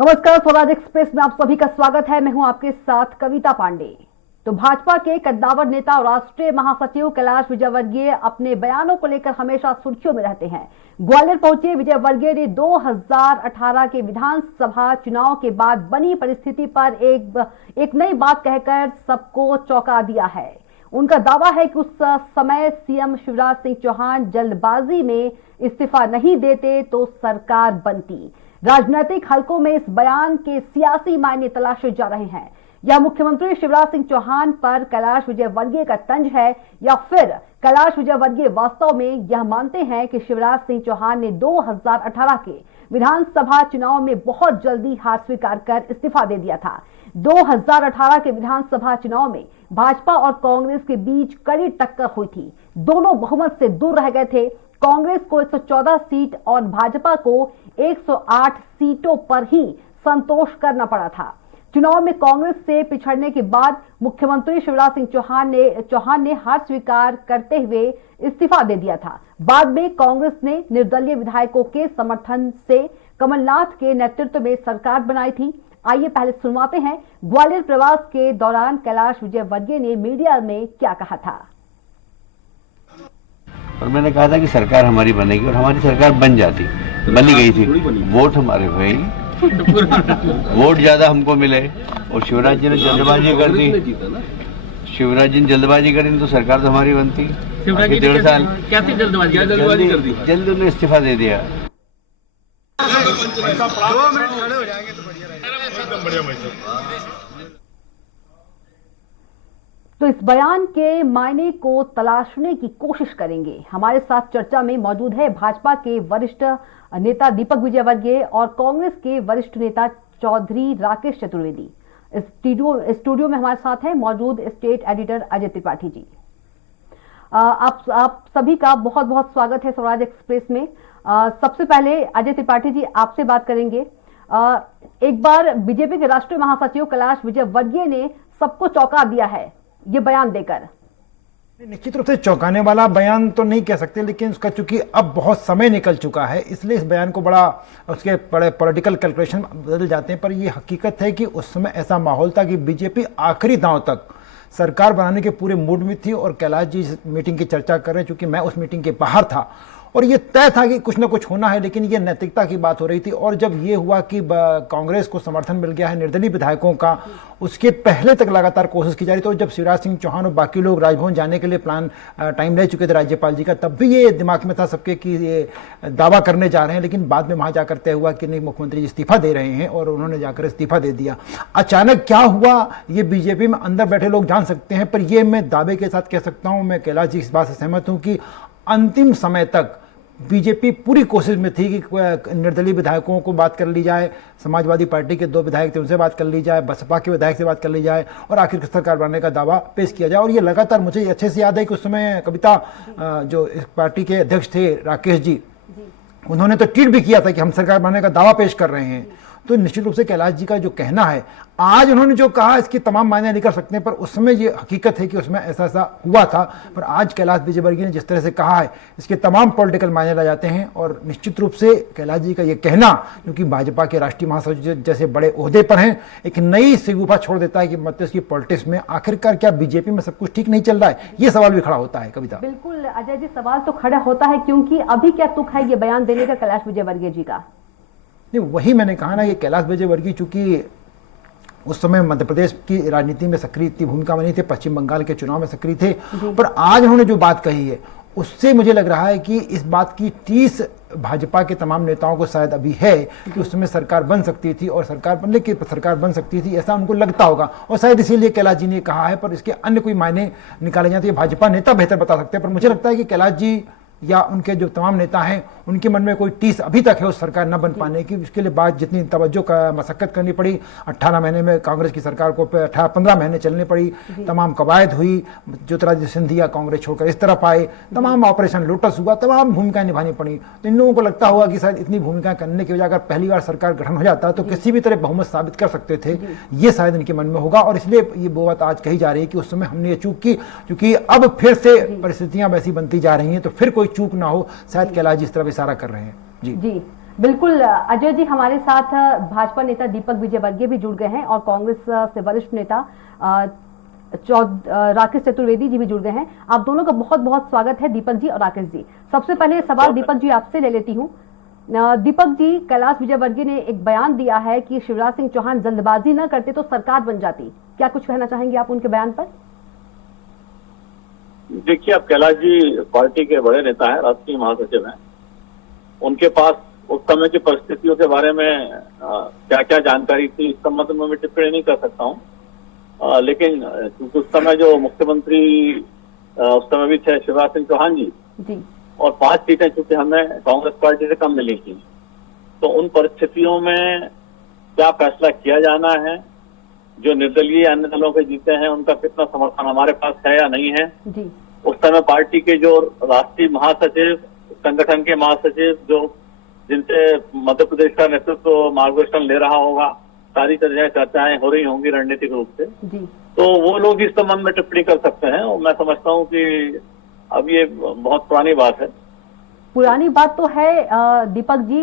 नमस्कार, स्वराज एक्सप्रेस में आप सभी का स्वागत है। मैं हूं आपके साथ कविता पांडे। तो भाजपा के कद्दावर नेता और राष्ट्रीय महासचिव कैलाश विजयवर्गीय अपने बयानों को लेकर हमेशा सुर्खियों में रहते हैं। ग्वालियर पहुंचे विजयवर्गीय ने 2018 के विधानसभा चुनाव के बाद बनी परिस्थिति पर एक नई बात कहकर सबको चौंका दिया है। उनका दावा है कि उस समय सीएम शिवराज सिंह चौहान जल्दबाजी में इस्तीफा नहीं देते तो सरकार बनती। राजनीतिक हलकों में इस बयान के सियासी मायने तलाशे जा रहे हैं। यह मुख्यमंत्री शिवराज सिंह चौहान पर कैलाश विजयवर्गीय का तंज है या फिर कैलाश विजयवर्गीय वास्तव में यह मानते हैं कि शिवराज सिंह चौहान ने 2018 के विधानसभा चुनाव में बहुत जल्दी हार स्वीकार कर इस्तीफा दे दिया था। 2018 के विधानसभा चुनाव में भाजपा और कांग्रेस के बीच कड़ी टक्कर हुई थी। दोनों बहुमत से दूर रह गए थे। कांग्रेस को 114 सीट और भाजपा को 108 सीटों पर ही संतोष करना पड़ा था। चुनाव में कांग्रेस से पिछड़ने के बाद मुख्यमंत्री शिवराज सिंह चौहान ने हार स्वीकार करते हुए इस्तीफा दे दिया था। बाद में कांग्रेस ने निर्दलीय विधायकों के समर्थन से कमलनाथ के नेतृत्व में सरकार बनाई थी। आइए पहले सुनवाते हैं ग्वालियर प्रवास के दौरान कैलाश विजयवर्गीय ने मीडिया में क्या कहा था। और मैंने कहा था कि सरकार हमारी बनेगी और हमारी सरकार बन जाती, बनी गई थी। वोट हमारे भाई वोट ज्यादा हमको मिले और शिवराज जी ने जल्दबाजी कर दी। शिवराज जी ने जल्दबाजी करी तो सरकार तो हमारी बनती। 1.5 साल क्या थी जल्दबाजी कर दी। जल्द उन्होंने इस्तीफा दे दिया। तो इस बयान के मायने को तलाशने की कोशिश करेंगे। हमारे साथ चर्चा में मौजूद है भाजपा के वरिष्ठ नेता दीपक विजयवर्गीय और कांग्रेस के वरिष्ठ नेता चौधरी राकेश चतुर्वेदी। स्टूडियो में हमारे साथ है मौजूद स्टेट एडिटर अजय त्रिपाठी जी। आप सभी का बहुत बहुत स्वागत है स्वराज एक्सप्रेस में। सबसे पहले अजय त्रिपाठी जी आपसे बात करेंगे। एक बार बीजेपी के राष्ट्रीय महासचिव कैलाश विजयवर्गीय ने सबको चौंका दिया है ये बयान देकर। निश्चित रूप से चौंकाने वाला बयान तो नहीं कह सकते, लेकिन उसका चूंकि अब बहुत समय निकल चुका है इसलिए इस बयान को उसके बड़े पॉलिटिकल कैलकुलेशन बदल जाते हैं। पर यह हकीकत है कि उस समय ऐसा माहौल था कि बीजेपी आखिरी दांव तक सरकार बनाने के पूरे मूड में थी और कैलाश जी इस मीटिंग की चर्चा कर रहे हैं। चूंकि मैं उस मीटिंग के बाहर था और ये तय था कि कुछ ना कुछ होना है, लेकिन ये नैतिकता की बात हो रही थी। और जब ये हुआ कि कांग्रेस को समर्थन मिल गया है निर्दलीय विधायकों का, उसके पहले तक लगातार कोशिश की जा रही थी। और जब शिवराज सिंह चौहान और बाकी लोग राजभवन जाने के लिए टाइम ले चुके थे राज्यपाल जी का, तब भी ये दिमाग में था सबके कि ये दावा करने जा रहे हैं। लेकिन बाद में वहाँ जाकर तय हुआ कि नहीं, मुख्यमंत्री इस्तीफा दे रहे हैं और उन्होंने जाकर इस्तीफा दे दिया। अचानक क्या हुआ ये बीजेपी में अंदर बैठे लोग जान सकते हैं, पर ये मैं दावे के साथ कह सकता हूँ, मैं कैलाश जी इस बात से सहमत हूँ कि अंतिम समय तक बीजेपी पूरी कोशिश में थी कि निर्दलीय विधायकों को बात कर ली जाए, समाजवादी पार्टी के 2 विधायक थे उनसे बात कर ली जाए, बसपा के विधायक से बात कर ली जाए और आखिर सरकार बनाने का दावा पेश किया जाए। और ये लगातार मुझे अच्छे से याद है कि उस समय कविता जो इस पार्टी के अध्यक्ष थे राकेश जी, उन्होंने तो ट्वीट भी किया था कि हम सरकार बनाने का दावा पेश कर रहे हैं। तो निश्चित रूप से कैलाश जी का जो कहना है, आज उन्होंने जो कहा इसके तमाम मायने निकल सकते हैं, पर उस समय ये हकीकत है कि उसमें ऐसा हुआ था। पर आज कैलाश विजयवर्गीय ने जिस तरह से कहा है इसके तमाम पॉलिटिकल मायने ला जाते हैं। और निश्चित रूप से कैलाश जी का ये कहना, क्योंकि भाजपा के राष्ट्रीय महासचिव जैसे बड़े ओहदे पर हैं, एक नई सिगुफा छोड़ देता है कि मतलब की पॉलिटिक्स में आखिरकार क्या बीजेपी में सब कुछ ठीक नहीं चल रहा है, ये सवाल भी खड़ा होता है। कविता बिल्कुल अजय जी, सवाल तो खड़ा होता है क्योंकि अभी क्या तुक है ये बयान देने का कैलाश विजयवर्गीय जी का। नहीं, वही मैंने कहा ना, ये कैलाश विजयवर्गीय चूंकि उस समय मध्य प्रदेश की राजनीति में सक्रिय इतनी भूमिका में नहीं थे, पश्चिम बंगाल के चुनाव में सक्रिय थे, पर आज उन्होंने जो बात कही है उससे मुझे लग रहा है कि इस बात की टीस भाजपा के तमाम नेताओं को शायद अभी है कि उस समय सरकार बन सकती थी और सरकार बन सकती थी, ऐसा उनको लगता होगा और शायद इसीलिए कैलाश जी ने कहा है। पर इसके अन्य कोई मायने निकाले जाते हैं, भाजपा नेता बेहतर बता सकते हैं। पर मुझे लगता है कि कैलाश जी या उनके जो तमाम नेता हैं उनके मन में कोई टीस अभी तक है उस सरकार न बन पाने की। उसके लिए बात जितनी तवज्जो का मशक्कत करनी पड़ी, 18 महीने में कांग्रेस की सरकार को 15 महीने चलने पड़ी, तमाम कवायद हुई, ज्योतिरादित्य सिंधिया कांग्रेस छोड़कर इस तरफ आए, तमाम ऑपरेशन लोटस हुआ, तमाम भूमिकाएं निभानी पड़ी। तो इन लोगों को लगता होगा कि शायद इतनी भूमिकाएं करने की वजह अगर पहली बार सरकार गठन हो जाता तो किसी भी तरह बहुमत साबित कर सकते थे, ये शायद इनके मन में होगा। और इसलिए ये वो बात आज कही जा रही है कि उस समय हमने ये चूक की, क्योंकि अब फिर से परिस्थितियां वैसी बनती जा रही हैं तो फिर कोई चूक ना हो, शायद कैलाश जी इस तरफ इशारा कर रहे हैं। जी बिल्कुल अजय जी, हमारे साथ भाजपा नेता दीपक विजयवर्गीय भी जुड़ गए हैं और कांग्रेस से वरिष्ठ नेता राकेश चतुर्वेदी जी भी जुड़ गए हैं। आप दोनों का बहुत बहुत स्वागत है, दीपक जी और राकेश जी। सबसे पहले सवाल दीपक जी आपसे ले लेती हूँ। दीपक जी, कैलाश विजयवर्गीय ने एक बयान दिया है कि शिवराज सिंह चौहान जल्दबाजी न करते तो सरकार बन जाती। क्या कुछ कहना चाहेंगे आप उनके बयान पर? देखिए, अब कैलाश जी पार्टी के बड़े नेता हैं, राष्ट्रीय महासचिव हैं। उनके पास उस समय की परिस्थितियों के बारे में क्या क्या जानकारी थी, इस संबंध में मैं टिप्पणी नहीं कर सकता हूं। लेकिन क्योंकि उस समय जो मुख्यमंत्री उस समय भी थे शिवराज सिंह चौहान जी, और 5 सीटें चूंकि हमें कांग्रेस पार्टी से कम मिली थी, तो उन परिस्थितियों में क्या फैसला किया जाना है, जो निर्दलीय अन्य दलों के जीते हैं उनका कितना समर्थन हमारे पास है या नहीं है। उस समय पार्टी के जो राष्ट्रीय महासचिव, संगठन के महासचिव, जो जिनसे मध्य प्रदेश का नेतृत्व मार्गदर्शन ले रहा होगा, सारी चर्चाएं हो रही होंगी रणनीतिक रूप से, तो वो लोग इस संबंध में टिप्पणी कर सकते हैं। और मैं समझता हूं कि अब ये बहुत पुरानी बात है। पुरानी बात तो है दीपक जी,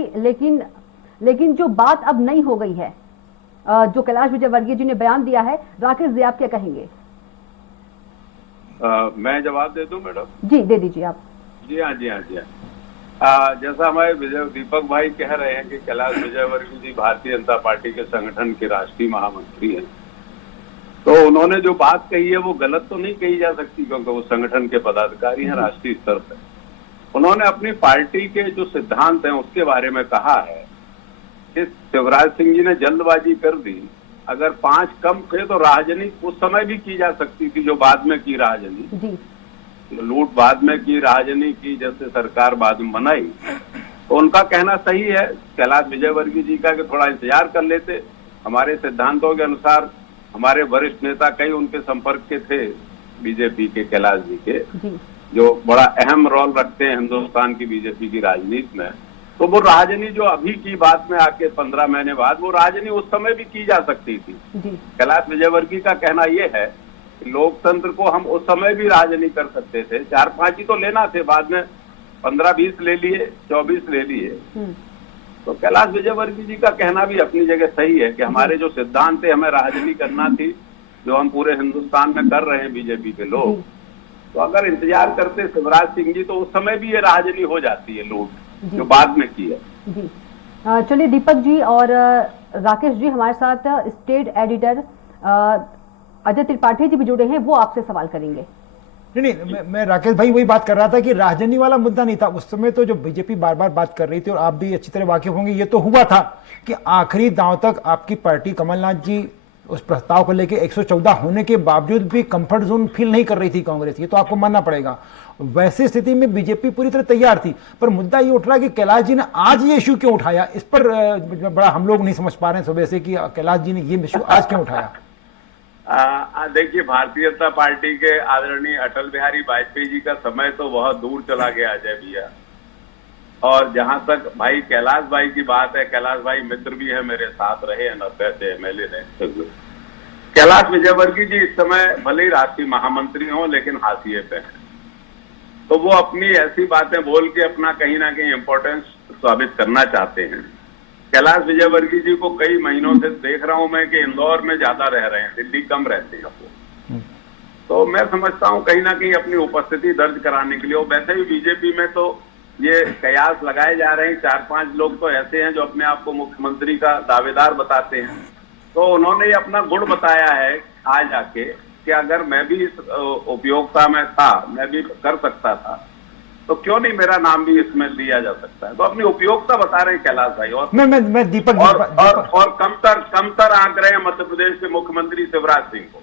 लेकिन जो बात अब नई हो गई है, जो कैलाश विजयवर्गीय जी ने बयान दिया है, राकेश जी आप क्या कहेंगे? मैं जवाब दे दूं मैडम? जी दे दीजिए आप। जी हाँ। जैसा हमारे दीपक भाई कह रहे हैं कि कैलाश विजयवर्गीय जी भारतीय जनता पार्टी के संगठन के राष्ट्रीय महामंत्री हैं, तो उन्होंने जो बात कही है वो गलत तो नहीं कही जा सकती, क्योंकि वो संगठन के पदाधिकारी हैं राष्ट्रीय स्तर पर। उन्होंने अपनी पार्टी के जो सिद्धांत हैं उसके बारे में कहा है कि शिवराज सिंह जी ने जल्दबाजी कर दी। अगर 5 कम थे तो राजनीति उस समय भी की जा सकती थी, जो बाद में की राजनीति, लूट बाद में की, राजनीति की, जैसे सरकार बाद में बनाई। तो उनका कहना सही है कैलाश विजयवर्गीय जी का कि थोड़ा इंतजार कर लेते। हमारे सिद्धांतों के अनुसार हमारे वरिष्ठ नेता कई उनके संपर्क के थे बीजेपी के, कैलाश जी के, जो बड़ा अहम रोल रखते हैं हिंदुस्तान की बीजेपी की राजनीति में। तो वो राजनीति जो अभी की बात में आके 15 महीने बाद, वो राजनीति उस समय भी की जा सकती थी। कैलाश विजयवर्गीय का कहना ये है कि लोकतंत्र को हम उस समय भी राजनीति कर सकते थे। 4-5 ही तो लेना थे, बाद में 15-20 ले लिए, 24 ले लिए। तो कैलाश विजयवर्गीय जी का कहना भी अपनी जगह सही है कि हमारे जो सिद्धांत थे, हमें राजनीति करना थी, जो हम पूरे हिंदुस्तान में कर रहे हैं बीजेपी के लोग। तो अगर इंतजार करते शिवराज सिंह जी, तो उस समय भी ये राजनीति हो जाती है लूट, जो बाद में की है। जी चलिए, दीपक जी और राकेश जी हमारे साथ स्टेट एडिटर अजय त्रिपाठी जी भी जुड़े हैं, वो आपसे सवाल करेंगे। नहीं, मैं राकेश भाई वही बात कर रहा था कि राजनीति वाला मुद्दा नहीं था उस समय। तो जो बीजेपी बार बार बात कर रही थी, और आप भी अच्छी तरह वाकिफ होंगे, ये तो हुआ था कि आखिरी दांव तक आपकी पार्टी कमलनाथ जी उस प्रस्ताव को लेकर 114 होने के बावजूद भी कंफर्ट जोन फील नहीं कर रही थी कांग्रेस। ये तो आपको मानना पड़ेगा। वैसी स्थिति में बीजेपी पूरी तरह तैयार थी, पर मुद्दा ये उठ रहा है कि कैलाश जी ने आज ये इश्यू क्यों उठाया। इस पर बड़ा हम लोग नहीं समझ पा रहे हैं सुबह से कि कैलाश जी ने ये इश्यू आज क्यों उठाया। देखिए, भारतीय जनता पार्टी के आदरणीय अटल बिहारी वाजपेयी जी का समय तो बहुत दूर चला गया अजय भैया। और जहां तक भाई कैलाश भाई की बात है, कैलाश भाई मित्र भी है, मेरे साथ रहे हैं 90 से एमएलए रहते हुए। कैलाश विजयवर्गीय जी इस समय भले ही राष्ट्रीय महामंत्री हों, लेकिन हाशिए पे हैं। तो वो अपनी ऐसी बातें बोल के अपना कहीं ना कहीं इम्पोर्टेंस साबित करना चाहते हैं। कैलाश विजयवर्गीय जी को कई महीनों से देख रहा हूं मैं कि इंदौर में ज्यादा रह रहे हैं, दिल्ली कम रहते हैं वो। तो मैं समझता हूं कहीं ना कहीं अपनी उपस्थिति दर्ज कराने के लिए। वैसे भी बीजेपी में तो ये कयास लगाए जा रहे हैं, 4-5 लोग तो ऐसे हैं जो अपने आप को मुख्यमंत्री का दावेदार बताते हैं। तो उन्होंने अपना गुण बताया है आज आके कि अगर मैं भी इस उपयोगिता में था, मैं भी कर सकता था, तो क्यों नहीं मेरा नाम भी इसमें लिया जा सकता है। तो अपनी उपयोगिता बता रहे हैं कैलाश भाई। और मैं दीपक और कमतर आंक रहे हैं मध्य प्रदेश के मुख्यमंत्री शिवराज सिंह को।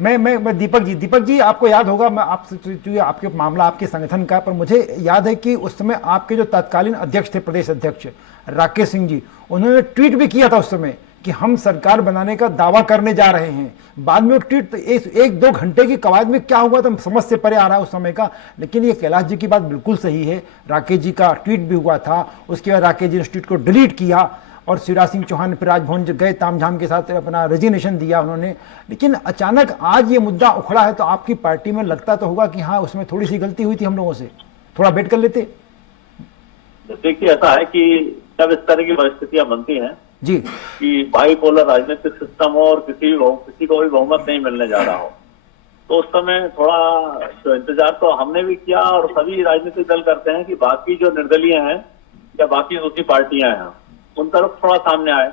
मैं दीपक जी आपको याद होगा, मैं आपसे आपके मामला आपके संगठन का, पर मुझे याद है कि उस समय आपके जो तत्कालीन अध्यक्ष थे, प्रदेश अध्यक्ष राकेश सिंह जी, उन्होंने ट्वीट भी किया था उस समय कि हम सरकार बनाने का दावा करने जा रहे हैं। बाद में वो ट्वीट 1-2 घंटे की कवायद में क्या हुआ तो समझ से परे आ रहा है उस समय का। लेकिन ये कैलाश जी की बात बिल्कुल सही है, राकेश जी का ट्वीट भी हुआ था, उसके बाद राकेश जी ने ट्वीट को डिलीट किया और शिवराज सिंह चौहान फिर राजभवन गए, तामझाम के साथ अपना रेजिग्नेशन दिया उन्होंने। लेकिन अचानक आज ये मुद्दा उखड़ा है, तो आपकी पार्टी में लगता तो होगा कि हाँ उसमें थोड़ी सी गलती हुई थी हम लोगों से, थोड़ा वेट कर लेते। देखिए, ऐसा है कि जब इस तरह की परिस्थितियां बनती हैं जी कि बाइपोलर राजनीतिक सिस्टम हो और किसी को भी बहुमत नहीं मिलने जा रहा हो, तो उस समय थोड़ा तो इंतजार तो हमने भी किया और सभी राजनीतिक दल करते हैं कि बाकी जो निर्दलीय हैं या बाकी दूसरी पार्टियां हैं उन तरफ थोड़ा सामने आए।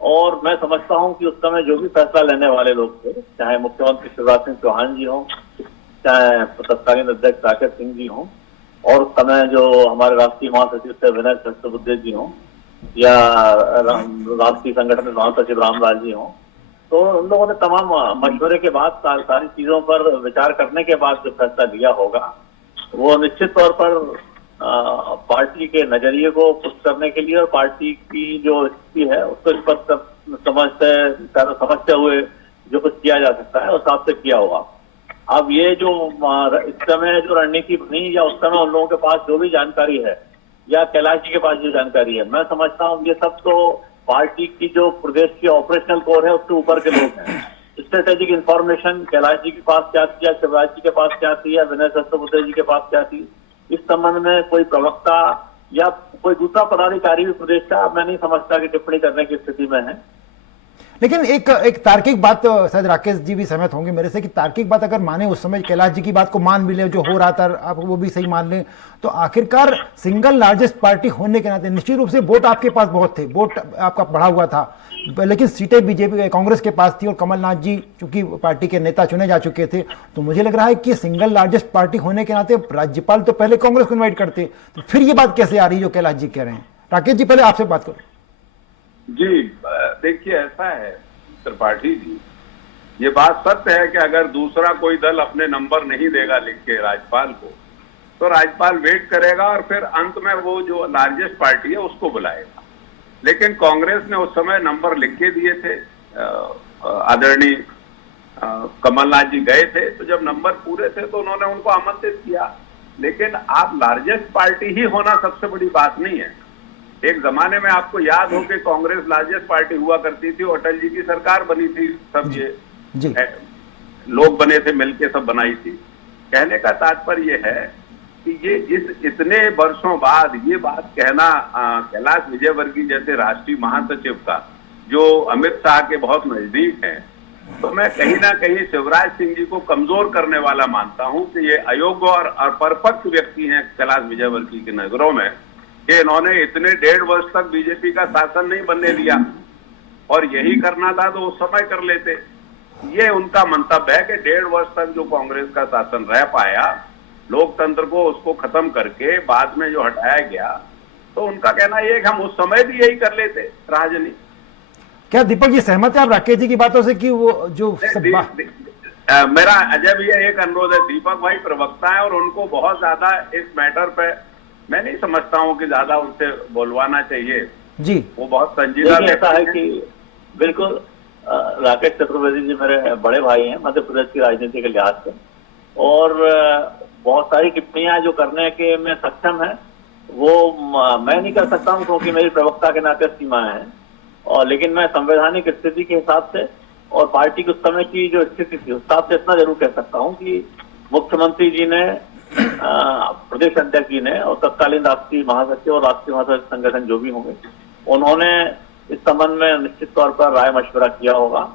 और मैं समझता हूं कि उस समय जो भी फैसला लेने वाले लोग थे, चाहे मुख्यमंत्री शिवराज सिंह चौहान जी हों, चाहे तत्कालीन अध्यक्ष राकेश सिंह जी हों, और उस समय जो हमारे राष्ट्रीय महासचिव थे विनय सहस्त्रबुद्धे जी हों, या राष्ट्रीय संगठन महासचिव रामलाल जी हों, तो उन लोगों ने तमाम मशवरे के बाद सारी चीजों पर विचार करने के बाद जो फैसला लिया होगा वो निश्चित तौर पर पार्टी के नजरिए को पुष्ट करने के लिए और पार्टी की जो स्थिति है उसको स्पष्ट समझते हुए जो कुछ किया जा सकता है उस हिसाब से किया होगा। अब ये जो इस समय जो रणनीति बनी या उस समय उन लोगों के पास जो भी जानकारी है या कैलाश जी के पास जो जानकारी है, मैं समझता हूँ ये सब तो पार्टी की जो प्रदेश की ऑपरेशनल कोर है उससे ऊपर के लोग हैं। स्ट्रेटेजिक इंफॉर्मेशन कैलाश जी के पास क्या थी या शिवराज जी के पास क्या थी या विनय सहस्त्रबुद्धे जी के पास क्या थी, इस संबंध में कोई प्रवक्ता या कोई दूसरा पदाधिकारी भी प्रदेश का मैं नहीं समझता कि टिप्पणी करने की स्थिति में है। लेकिन एक तार्किक बात तो शायद राकेश जी भी सहमत होंगे मेरे से कि तार्किक बात अगर माने, उस समय कैलाश जी की बात को मान भी ले, जो हो रहा था आप वो भी सही मान लें, तो आखिरकार सिंगल लार्जेस्ट पार्टी होने के नाते निश्चित रूप से वोट आपके पास बहुत थे, वोट आपका बढ़ा हुआ था, लेकिन सीटें बीजेपी कांग्रेस के पास थी और कमलनाथ जी चूंकि पार्टी के नेता चुने जा चुके थे, तो मुझे लग रहा है कि सिंगल लार्जेस्ट पार्टी होने के नाते राज्यपाल तो पहले कांग्रेस को इन्वाइट करते, तो फिर ये बात कैसे आ रही है जो कैलाश जी कह रहे हैं? राकेश जी पहले आपसे बात करो। जी देखिए, ऐसा है त्रिपाठी जी, ये बात सत्य है कि अगर दूसरा कोई दल अपने नंबर नहीं देगा लिख के राज्यपाल को, तो राज्यपाल वेट करेगा और फिर अंत में वो जो लार्जेस्ट पार्टी है उसको बुलाएगा। लेकिन कांग्रेस ने उस समय नंबर लिख के दिए थे, आदरणीय कमलनाथ जी गए थे, तो जब नंबर पूरे थे तो उन्होंने उनको आमंत्रित किया। लेकिन आप लार्जेस्ट पार्टी ही होना सबसे बड़ी बात नहीं है। एक जमाने में आपको याद हो कि कांग्रेस लार्जेस्ट पार्टी हुआ करती थी, अटल जी की सरकार बनी थी, सब ये लोग बने थे, मिलके सब बनाई थी। कहने का तात्पर्य ये है कि ये इतने वर्षों बाद ये बात कहना कैलाश विजयवर्गीय जैसे राष्ट्रीय महासचिव का, जो अमित शाह के बहुत नजदीक हैं, तो मैं कहीं ना कहीं शिवराज सिंह जी को कमजोर करने वाला मानता हूं कि ये अयोग्य और अपरिपक्व व्यक्ति हैं कैलाश विजयवर्गीय की नजरों में, कि इन्होंने इतने 1.5 वर्ष तक बीजेपी का शासन नहीं बनने दिया, और यही करना था तो उस समय कर लेते। ये उनका मंतव्य है कि 1.5 वर्ष तक जो कांग्रेस का शासन रह पाया, लोकतंत्र को उसको खत्म करके बाद में जो हटाया गया, तो उनका कहना यह कि हम उस समय भी यही कर लेते राजनीति। क्या दीपक जी सहमत है आप राकेश जी की बातों से कि वो जो मेरा अजय भैया एक अनुरोध है, दीपक भाई प्रवक्ता है और उनको बहुत ज्यादा इस मैटर पे मैं नहीं समझता हूं कि ज्यादा उनसे बोलवाना चाहिए जी, वो बहुत संजीदा। ऐसा है कि बिल्कुल राकेश चतुर्वेदी जी मेरे बड़े भाई हैं मध्य प्रदेश की राजनीति के लिहाज से, और बहुत सारी टिप्पणियां जो करने के में सक्षम है वो मैं नहीं कर सकता हूं क्योंकि मेरी प्रवक्ता के नाते सीमाएं हैं, और लेकिन मैं संवैधानिक स्थिति के हिसाब से और पार्टी के उस समय की जो स्थिति थी उस हिसाब से इतना जरूर कह सकता हूं कि मुख्यमंत्री जी ने, प्रदेश अध्यक्ष जी ने और तत्कालीन राष्ट्रीय महासचिव और राष्ट्रीय महासचिव संगठन जो भी होंगे, उन्होंने इस संबंध में निश्चित तौर पर राय मशवरा किया होगा।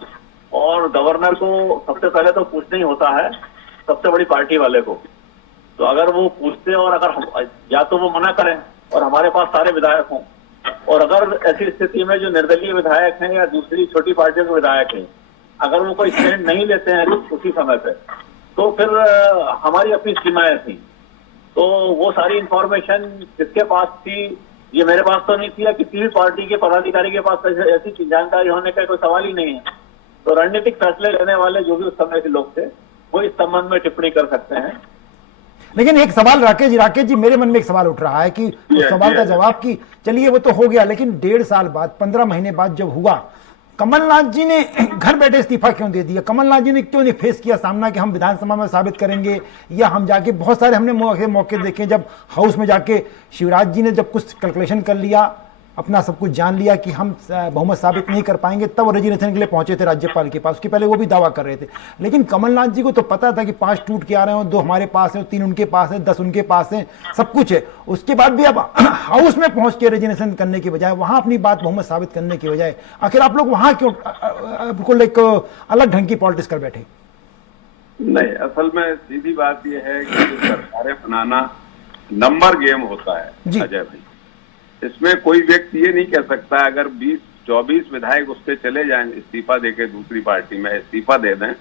और गवर्नर को सबसे पहले तो पूछना ही होता है सबसे बड़ी पार्टी वाले को, तो अगर वो पूछते और अगर या तो वो मना करें और हमारे पास सारे विधायक हों, और अगर ऐसी स्थिति में जो निर्दलीय विधायक हैं या दूसरी छोटी पार्टियों के विधायक हैं अगर वो कोई स्टैंड नहीं लेते हैं उसी समय पे, तो फिर हमारी अपनी सीमाएं थी। तो वो सारी इंफॉर्मेशन किसके पास थी, ये मेरे पास तो नहीं थी या किसी भी पार्टी के पदाधिकारी के पास ऐसी जानकारी होने का कोई सवाल ही नहीं है। तो रणनीतिक फैसले लेने वाले जो भी उस समय के लोग थे वो इस संबंध में टिप्पणी कर सकते हैं। लेकिन एक सवाल राकेश जी मेरे मन में एक सवाल उठ रहा है कि उस सवाल का जवाब कि चलिए वो तो हो गया, लेकिन 1.5 साल बाद 15 महीने बाद जब हुआ, कमलनाथ जी ने घर बैठे इस्तीफा क्यों दे दिया? कमलनाथ जी ने क्यों नहीं फेस किया सामना कि हम विधानसभा में साबित करेंगे, या हम जाके बहुत सारे हमने मौके देखे जब हाउस में जाके शिवराज जी ने जब कुछ कैलकुलेशन कर लिया अपना सब कुछ जान लिया कि हम बहुमत साबित नहीं कर पाएंगे, तब वो रेजिग्नेशन के लिए पहुंचे थे राज्यपाल के पास। उसके पहले वो भी दावा कर रहे थे। लेकिन कमलनाथ जी को तो पता था कि 5 टूट के आ रहे हैं, 2 हमारे पास हैं, 3 उनके पास हैं, 10 उनके पास हैं, सब कुछ है। उसके बाद भी अब हाउस में पहुंच के रेजिग्नेशन करने के बजाय, वहां अपनी बात बहुमत साबित करने के बजाय, आखिर आप लोग वहां क्यों बिल्कुल एक अलग ढंग की पॉलिटिक्स कर बैठे? नहीं, असल में सीधी बात यह है कि सरकारें बनाना नंबर गेम होता है अजय भाई। इसमें कोई व्यक्ति ये नहीं कह सकता अगर 20-24 विधायक उसके चले जाएं, इस्तीफा देके दूसरी पार्टी में इस्तीफा दे दें,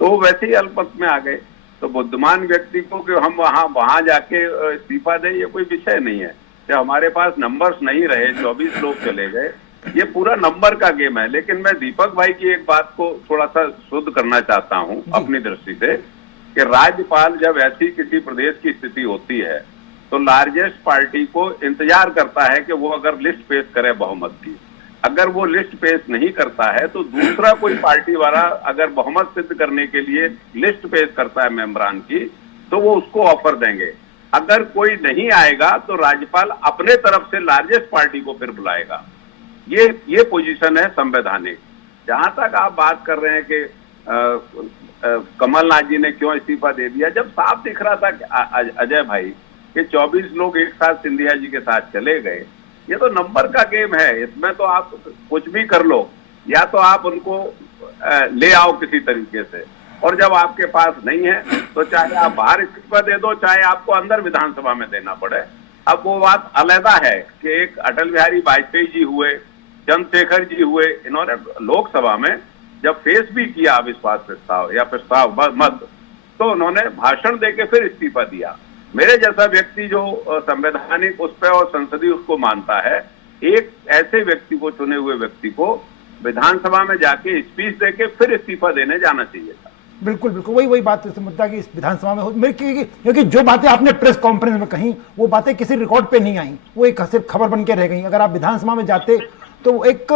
तो वैसे ही अल्पमत में आ गए। तो बुद्धिमान व्यक्ति को कि हम वहां जाके इस्तीफा दें, ये कोई विषय नहीं है। जब हमारे पास नंबर्स नहीं रहे, 24 लोग चले गए, ये पूरा नंबर का गेम है। लेकिन मैं दीपक भाई की एक बात को थोड़ा सा शुद्ध करना चाहता हूं अपनी दृष्टि से, कि राज्यपाल जब ऐसी किसी प्रदेश की स्थिति होती है तो लार्जेस्ट पार्टी को इंतजार करता है कि वो अगर लिस्ट पेश करे बहुमत की। अगर वो लिस्ट पेश नहीं करता है तो दूसरा कोई पार्टी वाला अगर बहुमत सिद्ध करने के लिए लिस्ट पेश करता है मेंबरान की, तो वो उसको ऑफर देंगे। अगर कोई नहीं आएगा तो राज्यपाल अपने तरफ से लार्जेस्ट पार्टी को फिर बुलाएगा। ये पोजीशन है संवैधानिक। जहां तक आप बात कर रहे हैं कि कमलनाथ जी ने क्यों इस्तीफा दे दिया, जब साफ दिख रहा था कि अजय भाई कि 24 लोग एक साथ सिंधिया जी के साथ चले गए, ये तो नंबर का गेम है। इसमें तो आप कुछ भी कर लो, या तो आप उनको ले आओ किसी तरीके से, और जब आपके पास नहीं है तो चाहे आप बाहर इस्तीफा दे दो, चाहे आपको अंदर विधानसभा में देना पड़े। अब वो बात अलग है कि एक अटल बिहारी वाजपेयी जी हुए, चंद्रशेखर जी हुए, इन्होंने लोकसभा में जब पेश भी किया अविश्वास प्रस्ताव या प्रस्ताव मत, तो उन्होंने भाषण देके फिर इस्तीफा दिया। मेरे जैसा व्यक्ति जो संवैधानिक उस पर और संसदीय उसको मानता है, एक ऐसे व्यक्ति को, चुने हुए व्यक्ति को विधानसभा में जाके स्पीच देके फिर इस्तीफा देने जाना चाहिए था। बिल्कुल बिल्कुल वही बात इस मुद्दा की इस विधानसभा में हो, क्योंकि जो बातें आपने प्रेस कॉन्फ्रेंस में कही वो बातें किसी रिकॉर्ड पे नहीं आई, वो एक सिर्फ खबर बन के रह गई। अगर आप विधानसभा में जाते तो एक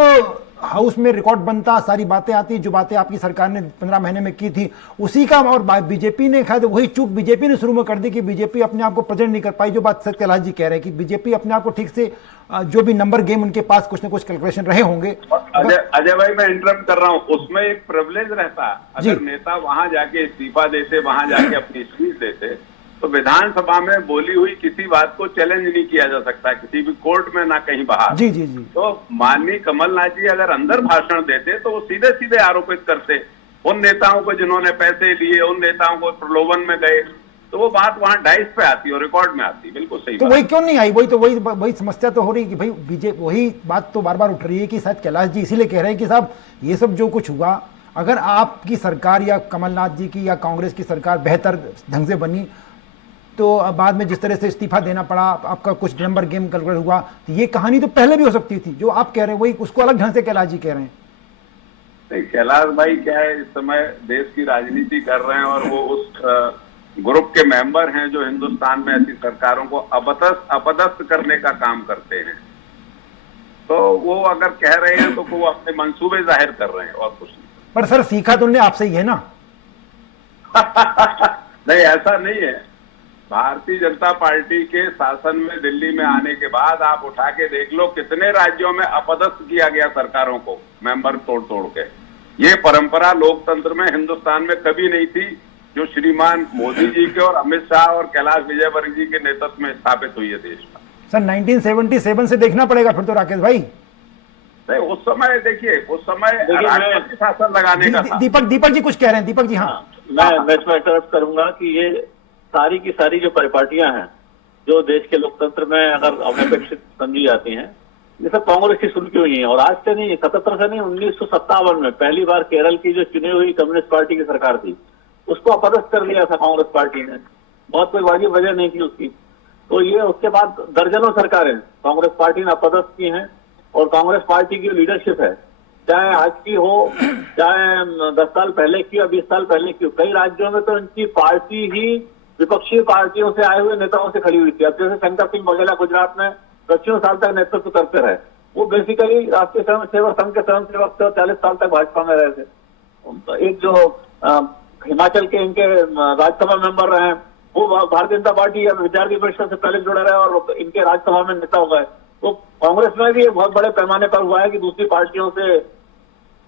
हाउस में रिकॉर्ड बनता, सारी बातें आती, जो बातें आपकी सरकार ने 15 महीने में की थी उसी का। और बीजेपी ने खाया, वही चूक बीजेपी ने शुरू में कर दी कि बीजेपी अपने आप को प्रेजेंट नहीं कर पाई। जो बात सर कैलाश जी कह रहे हैं कि बीजेपी अपने आप को ठीक से, जो भी नंबर गेम उनके पास कुछ ना कुछ कैलकुलेशन रहे होंगे। अजय भाई मैं इंटरप्ट कर रहा हूँ, उसमें एक प्रिविलेज रहता है। अगर नेता वहां जाके इस्तीफा देते, वहां जाके अपनी स्पीच देते, तो विधानसभा में बोली हुई किसी बात को चैलेंज नहीं किया जा सकता, किसी भी कोर्ट में, ना कहीं बाहर। जी। तो माननीय कमलनाथ जी अगर अंदर भाषण देते तो वो सीधे सीधे आरोपित करते उन नेताओं को जिन्होंने पैसे लिए, उन नेताओं को प्रलोभन में गए, तो वो बात वहां डाइस पे आती और रिकॉर्ड में आती। बिल्कुल सही। तो वही क्यों नहीं आई? वही समस्या तो हो रही कि भाई बीजेपी, वही बात तो बार बार उठ रही है कि शायद कैलाश जी इसीलिए कह रहे हैं कि साहब ये सब जो कुछ हुआ, अगर आपकी सरकार या कमलनाथ जी की या कांग्रेस की सरकार बेहतर ढंग से बनी तो बाद में जिस तरह से इस्तीफा देना पड़ा, आपका कुछ नंबर गेम कैलकुलेट हुआ, तो ये कहानी तो पहले भी हो सकती थी। जो आप कह रहे हैं वही, उसको अलग ढंग से कैलाश जी कह रहे हैं। नहीं, कैलाश भाई क्या है, इस समय देश की राजनीति कर रहे हैं और वो उस ग्रुप के मेंबर हैं जो हिंदुस्तान में ऐसी सरकारों को अपदस्थ करने का काम करते हैं। तो वो अगर कह रहे हैं तो वो अपने मंसूबे जाहिर कर रहे हैं और कुछ नहीं। पर सर सीखा तो उन्हें आपसे ही है ना? नहीं, ऐसा नहीं है। भारतीय जनता पार्टी के शासन में दिल्ली में आने के बाद आप उठा के देख लो कितने राज्यों में अपदस्थ किया गया सरकारों को, मेंबर तोड़ तोड़ के। ये परंपरा लोकतंत्र में हिंदुस्तान में कभी नहीं थी, जो श्रीमान मोदी जी के और अमित शाह और कैलाश विजयवर्गीय जी के नेतृत्व में स्थापित हुई है देश में। सर 1977 से देखना पड़ेगा फिर तो राकेश भाई। नहीं, उस समय देखिए, उस समय राष्ट्रपति शासन लगाने का था। दीपक जी कुछ कह रहे हैं। दीपक जी। हाँ, मैं इसमें इंटरप्ट करूंगा कि ये सारी की सारी जो परिपाटियां हैं जो देश के लोकतंत्र में अगर अनपेक्षित समझी जाती हैं, ये सब कांग्रेस की शुरू की हुई है। और आज से नहीं, 77 से नहीं, 1957 में पहली बार केरल की जो चुनी हुई कम्युनिस्ट पार्टी की सरकार थी उसको अपदस्थ कर लिया था कांग्रेस पार्टी ने। बहुत कोई वाजिब वजह नहीं थी उसकी। तो ये उसके बाद दर्जनों सरकारें कांग्रेस पार्टी ने अपदस्थ की हैं। और कांग्रेस पार्टी की लीडरशिप है, चाहे आज की हो, चाहे 10 साल पहले की, 20 साल पहले की हो, कई राज्यों में तो इनकी पार्टी ही विपक्षी पार्टियों से आए हुए नेताओं से खड़ी हुई थी। अब जैसे शंकर सिंह वघेला गुजरात में 25 साल तक नेतृत्व करते रहे, वो बेसिकली राष्ट्रीय स्वयं सेवक संघ के स्वयं सेवक थे और 40 साल तक भाजपा में रहे थे। एक जो हिमाचल के इनके राज्यसभा मेंबर रहे, वो भारतीय जनता पार्टी या विद्यार्थी परिषद से पहले जुड़े रहे और इनके राज्यसभा में नेता हो गए। तो कांग्रेस में भी ये बहुत बड़े पैमाने पर हुआ है कि दूसरी पार्टियों से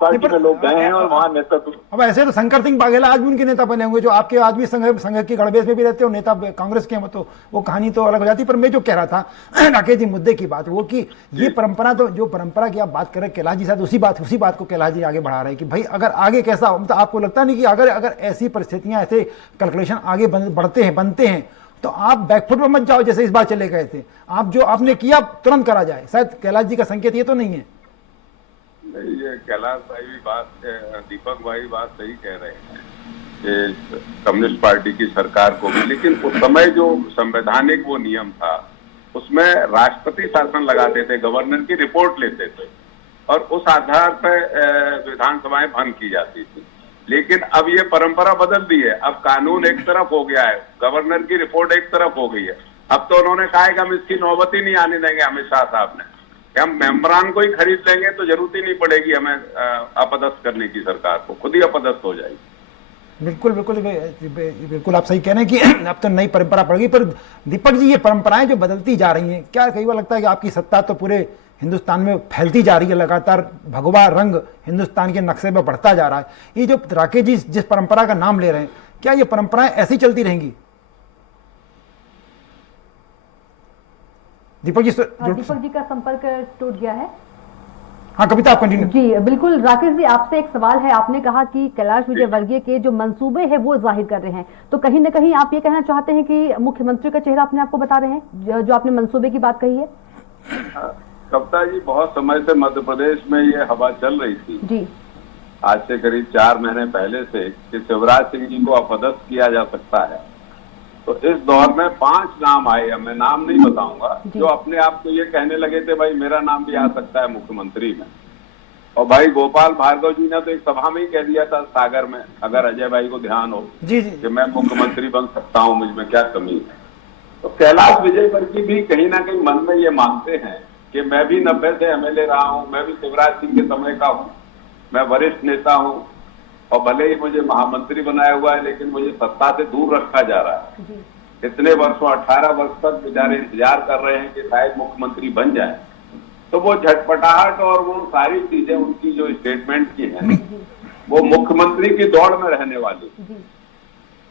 पार्टी में लोग गए हैं और वहां नेतृत्व। अब ऐसे तो शंकर सिंह वाघेला आज भी उनके नेता बने होंगे, जो आपके आज भी संघ की गणवेश में भी रहते हो, नेता कांग्रेस के हैं, तो वो कहानी तो अलग हो जाती। पर मैं जो कह रहा था राकेश जी, मुद्दे की बात वो कि ये परंपरा, तो जो परंपरा की आप बात कर रहे हैं कैलाश जी, शायद उसी बात को कैलाश जी आगे बढ़ा रहे हैं कि भाई अगर आगे कैसा हो, मतलब आपको लगता नहीं कि अगर ऐसी परिस्थितियां, ऐसे कैलकुलेशन आगे बनते हैं तो आप बैकफुट पर मत जाओ, जैसे इस बार चले गए थे आप, जो आपने किया तुरंत करा जाए। शायद कैलाश जी का संकेत ये तो नहीं है? नहीं, ये कैलाश भाई भी दीपक भाई बात सही कह रहे हैं कि कम्युनिस्ट पार्टी की सरकार को भी, लेकिन उस समय जो संवैधानिक वो नियम था उसमें राष्ट्रपति शासन लगाते थे, गवर्नर की रिपोर्ट लेते थे और उस आधार पर विधानसभाएं भंग की जाती थी। लेकिन अब ये परंपरा बदल दी है, अब कानून एक तरफ हो गया है, गवर्नर की रिपोर्ट एक तरफ हो गई है। अब तो उन्होंने कहा है कि हम इसकी नौबत ही नहीं आने देंगे, अमित शाह साहब ने, कि हम मेंबरान को ही खरीद लेंगे तो जरूरत ही नहीं पड़ेगी हमें अपदस्थ करने की, सरकार को खुद ही अपदस्थ हो जाएगी। बिल्कुल बिल्कुल बिल्कुल आप सही कह रहे हैं कि अब तो नई परंपरा पड़ गई। पर दीपक जी, ये परंपराएं जो बदलती जा रही हैं, क्या कई बार लगता है कि आपकी सत्ता तो पूरे हिंदुस्तान में फैलती जा रही है, लगातार भगवा रंग हिंदुस्तान के नक्शे में बढ़ता जा रहा है। ये जो राकेश जी जिस परंपरा का नाम ले रहे हैं, क्या ये परंपराएं ऐसी चलती रहेंगी? दीपक जी का संपर्क टूट गया है। हाँ कविता, आप कंटिन्यू। जी बिल्कुल राकेश जी, आपसे एक सवाल है। आपने कहा कि कैलाश विजयवर्गीय के जो मंसूबे हैं वो जाहिर कर रहे हैं, तो कहीं ना कहीं आप ये कहना चाहते हैं कि मुख्यमंत्री का चेहरा अपने आप को बता रहे हैं, जो आपने मंसूबे की बात कही है? कविता जी, बहुत समय से मध्य प्रदेश में ये हवा चल रही थी जी, आज से करीब 4 महीने पहले से, कि शिवराज सिंह जी को अपदस्थ किया जा सकता है। तो इस दौर में 5 नाम आए, मैं नाम नहीं बताऊंगा, जो अपने आप को ये कहने लगे थे भाई मेरा नाम भी आ सकता है मुख्यमंत्री में। और भाई गोपाल भार्गव जी ने तो एक सभा में ही कह दिया था सागर में, अगर अजय भाई को ध्यान हो, जी कि मैं मुख्यमंत्री बन सकता हूं, मुझ में क्या कमी है। तो कैलाश विजयवर्गीय भी कहीं ना कहीं मन में ये मानते हैं कि मैं भी 90 से एमएलए रहा हूं, मैं भी शिवराज सिंह के समय का हूं, मैं वरिष्ठ नेता हूं, और भले ही मुझे महामंत्री बनाया हुआ है लेकिन मुझे सत्ता से दूर रखा जा रहा है। इतने वर्षों 18 वर्ष तक बेचारे इंतजार कर रहे हैं कि शायद मुख्यमंत्री बन जाए। तो वो झटपटाहट और वो सारी चीजें उनकी जो स्टेटमेंट की हैं, वो मुख्यमंत्री की दौड़ में रहने वाली,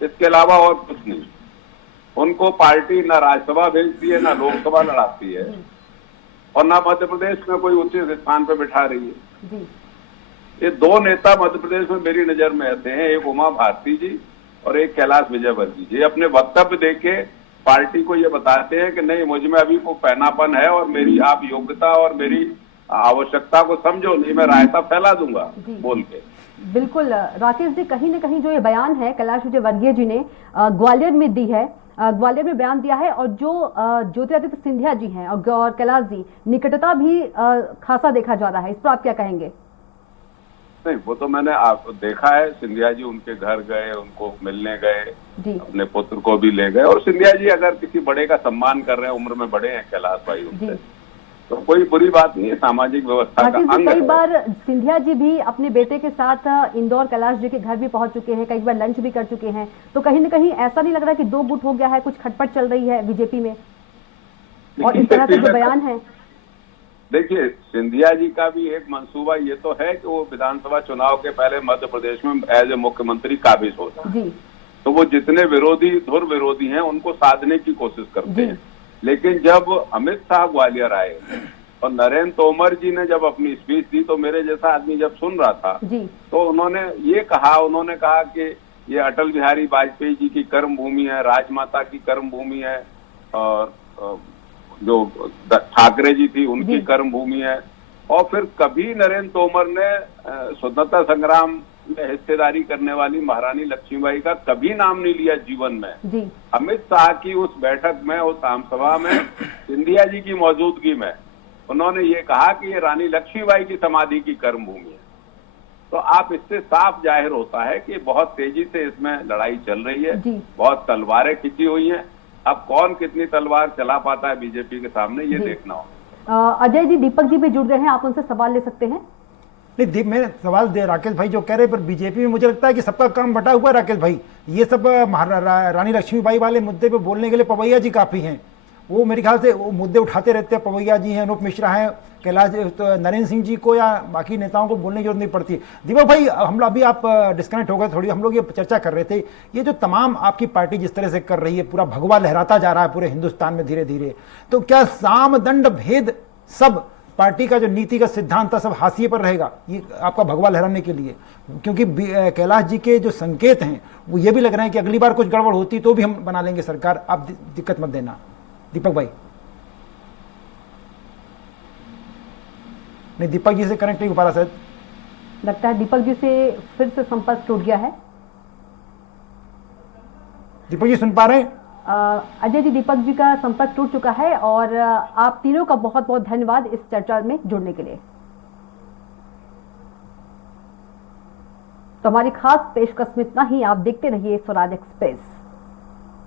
इसके अलावा और कुछ नहीं। उनको पार्टी ना राज्यसभा भेजती है, ना लोकसभा लड़ाती है, और ना मध्य प्रदेश में कोई उचित स्थान पर बिठा रही है। ये 2 नेता मध्य प्रदेश में मेरी नजर में ऐसे हैं, एक उमा भारती जी और एक कैलाश विजयवर्गीय जी। अपने वक्तव्य देके पार्टी को ये बताते हैं कि नहीं, मुझ में अभी को पैनापन है और मेरी आप योग्यता और मेरी आवश्यकता को समझो, नहीं मैं रायता फैला दूंगा बोल के। बिल्कुल राकेश जी, कहीं ना कहीं जो ये बयान है कैलाश विजयवर्गीय जी ने ग्वालियर में दी है, ग्वालियर में बयान दिया है, और जो ज्योतिरादित्य सिंधिया जी हैं और कैलाश जी, निकटता भी खासा देखा जा रहा है, इस पर आप क्या कहेंगे? नहीं, वो तो मैंने देखा है, सिंधिया जी उनके घर गए, उनको मिलने गए, अपने पुत्र को भी ले गए। और सिंधिया जी अगर किसी बड़े का सम्मान कर रहे हैं, उम्र में बड़े हैं कैलाश भाई उनसे, तो कोई बुरी बात नहीं है, सामाजिक व्यवस्था का अंग है। कई बार सिंधिया जी भी अपने बेटे के साथ इंदौर कैलाश जी के घर भी पहुंच चुके हैं, कई बार लंच भी कर चुके हैं, तो कहीं ना कहीं ऐसा नहीं लग रहा कि 2 गुट हो गया है, कुछ खटपट चल रही है बीजेपी में? और इस तरह के जो बयान है, देखिए सिंधिया जी का भी एक मंसूबा ये तो है कि वो विधानसभा चुनाव के पहले मध्य प्रदेश में एज ए मुख्यमंत्री काबिज होता है, तो वो जितने धुर विरोधी हैं उनको साधने की कोशिश करते हैं। लेकिन जब अमित शाह ग्वालियर आए और नरेंद्र तोमर जी ने जब अपनी स्पीच दी, तो मेरे जैसा आदमी जब सुन रहा था तो उन्होंने कहा कि ये अटल बिहारी वाजपेयी जी की कर्म भूमि है, राजमाता की कर्म भूमि है, और जो ठाकरे जी थी उनकी कर्म भूमि है। और फिर कभी नरेंद्र तोमर ने स्वतंत्रता संग्राम में हिस्सेदारी करने वाली महारानी लक्ष्मीबाई का कभी नाम नहीं लिया जीवन में। अमित शाह की उस बैठक में, उस आम सभा में, सिंधिया जी की मौजूदगी में उन्होंने ये कहा कि ये रानी लक्ष्मीबाई की समाधि की कर्म भूमि है। तो आप इससे साफ जाहिर होता है कि बहुत तेजी से इसमें लड़ाई चल रही है, बहुत तलवारें खिंची हुई हैं। अब कौन कितनी तलवार चला पाता है बीजेपी के सामने, ये देखना होगा। अजय जी, दीपक जी भी जुड़ गए हैं, आप उनसे सवाल ले सकते हैं। नहीं, मैं सवाल दे राकेश भाई जो कह रहे हैं, पर बीजेपी में मुझे लगता है कि सबका काम बटा हुआ है राकेश भाई। ये सब रानी लक्ष्मीबाई वाले मुद्दे पे बोलने के लिए पवैया जी काफी हैं, वो मेरे ख्याल से वो मुद्दे उठाते रहते हैं। पवैया जी हैं, अनूप मिश्रा हैं, कैलाश तो नरेंद्र सिंह जी को या बाकी नेताओं को बोलने की जरूरत नहीं पड़ती। दीपक भाई, हम लोग अभी आप डिस्कनेक्ट हो गए थोड़ी, हम लोग ये चर्चा कर रहे थे, ये जो तमाम आपकी पार्टी जिस तरह से कर रही है, पूरा भगवा लहराता जा रहा है पूरे हिंदुस्तान में धीरे धीरे, तो क्या साम दंड भेद सब पार्टी का जो नीतिगत सिद्धांत था सब हाशिए पर रहेगा ये आपका भगवा लहराने के लिए? क्योंकि कैलाश जी के जो संकेत हैं वो ये भी लग रहे हैं कि अगली बार कुछ गड़बड़ होती तो भी हम बना लेंगे सरकार, आप दिक्कत मत देना। दीपक भाई, नहीं, दीपक जी से कनेक्ट नहीं हो पा रहा शायद, लगता है दीपक जी से फिर से संपर्क टूट गया है। दीपक जी सुन पा रहे हैं? अजय जी, दीपक जी का संपर्क टूट चुका है और आप तीनों का बहुत बहुत धन्यवाद इस चर्चा में जुड़ने के लिए। तो हमारी खास पेशकश में इतना ही। आप देखते रहिए स्वराज एक्सप्रेस।